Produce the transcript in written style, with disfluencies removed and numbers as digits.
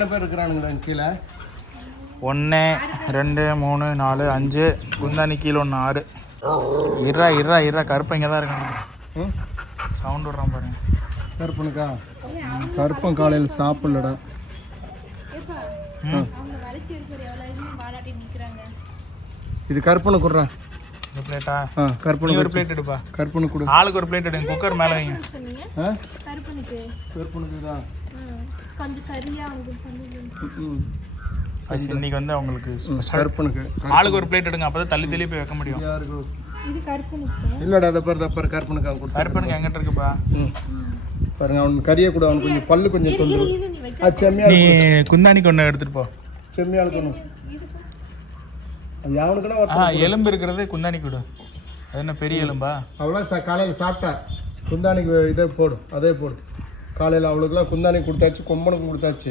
எத்தனை பேர் இருக்கிறானுங்களா கீழே? 1 2 3 4 5 குந்தாணி கீழே 1 6. இறா கருப்பன் இங்கே தான் இருக்காங்க. சவுண்ட் விடுறான் பாருங்க. கருப்பனுக்கா? கருப்பன் காலையில் சாப்பிடலடா. இது கருப்பனுக்கு கொடுறா. ஒரு பிளேட்டா? கருப்பனுக்கு ஒரு பிளேட் எடுப்பா. கருப்பனுக்கு கொடு. ஆளுக்கு ஒரு பிளேட் எடுங்க. குக்கர் மேலே வைங்க. கருப்பனுக்கு தான் கொஞ்சம் கறியா இன்னைக்கு வந்து அவங்களுக்கு கருப்பனுக்கு ஆளுக்கு ஒரு பிளேட் எடுங்க. அப்பதான் தள்ளி போய் வைக்க முடியும். இல்லடா அதை பாரு கருப்பனுக்கு அவங்க கருப்பனுக்கு எங்கிட்ட இருக்குப்பா. பாருங்க அவனுக்கு கறியை கூட அவனுக்கு கொஞ்சம் பல்லு கொஞ்சம் தொண்டு. நீ குந்தாணி கொண்டு எடுத்துட்டு போ. செம்மியாளுக்கு ஒன்று அது யாவனுக்குன்னா எலும்பு இருக்கிறது குந்தாணி கொடு. அது என்ன பெரிய எலும்பா? அவ்வளோ காலையில் சாப்பிட்டா குந்தாணிக்கு இதே போடு, அதே போடு. காலையில் அவளுக்குலாம் குந்தாணி கொடுத்தாச்சு, கொம்பனுக்கும் கொடுத்தாச்சு.